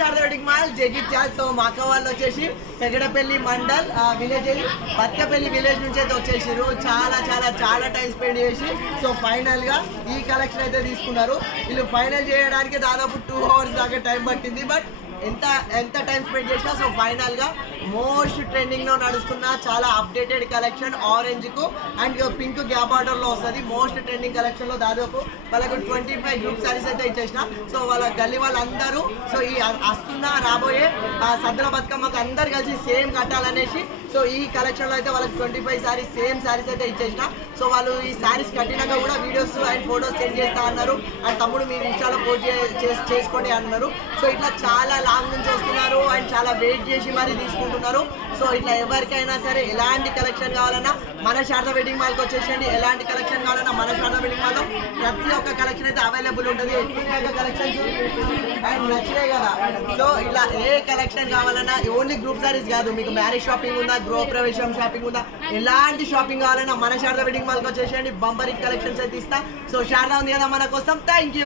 Sharada wedding mall Jagtial. So మా అక్క వాళ్ళు వచ్చేసి పెగడపల్లి మండల్ విలేజ్, బత్కపల్లి విలేజ్ నుంచి అయితే వచ్చేసారు. చాలా టైం స్పెండ్ చేసి సో ఫైనల్ గా ఈ కలెక్షన్ అయితే తీసుకున్నారు. వీళ్ళు ఫైనల్ చేయడానికి దాదాపు 2 hours దాకా టైం పట్టింది. బట్ ఎంత టైం స్పెండ్ చేసినా సో ఫైనల్ గా మోస్ట్ ట్రెండింగ్ లో నడుస్తున్న చాలా అప్డేటెడ్ కలెక్షన్ ఆరెంజ్ కు అండ్ పింక్ గ్యాప్ ఆర్డర్ లో వస్తుంది. మోస్ట్ ట్రెండింగ్ కలెక్షన్ లో దాదాపు వాళ్ళకు 25 గ్రూప్ సారీస్ అయితే ఇచ్చేసిన. సో వాళ్ళ గల్లీ వాళ్ళందరూ సో ఈ వస్తున్న రాబోయే సద్దుల బతుకమ్మకు అందరు కలిసి సేమ్ కట్టాలనేసి సో ఈ కలెక్షన్ లో అయితే వాళ్ళకి 25 సారీస్ సేమ్ సారీస్ అయితే ఇచ్చేసిన. సో వాళ్ళు ఈ సారీస్ కట్టినాక కూడా వీడియోస్ అండ్ ఫొటోస్ సెండ్ చేస్తా అన్నారు. అండ్ తమ్ముడు మీరు ఇన్స్టాలో పోస్ట్ చేసుకోండి అన్నారు. సో ఇట్లా చాలా లాంగ్ నుంచి వస్తున్నారు అండ్ చాలా వెయిట్ చేసి మరీ తీసుకుంటున్నారు. సో ఇట్లా ఎవరికైనా సరే ఎలాంటి కలెక్షన్ కావాలన్నా మన శారదా వెడ్డింగ్ మాల్కి వచ్చేసండి. ఎలాంటి కలెక్షన్ కావాలన్నా మన శారదా వెడ్డింగ్ మాల్లో ప్రతి ఒక్క కలెక్షన్ అయితే అవైలబుల్ ఉంటుంది. ఎక్కువ కలెక్షన్ అండ్ నచ్చినాయి కదా. సో ఇలా ఏ కలెక్షన్ కావాలన్నా ఓన్లీ గ్రూప్ సారీస్ కాదు, మీకు మ్యారేజ్ షాపింగ్ ఉందా, గృహ ప్రవేశం షాపింగ్ ఉందా, ఎలాంటి షాపింగ్ కావాలన్నా మన శారదా వెడ్డింగ్ మాల్కి వచ్చేసండి. బంపర్ కలెక్షన్స్ అయితే ఇస్తా. సో శారదా ఉంది కదా మన కోసం. Thank you.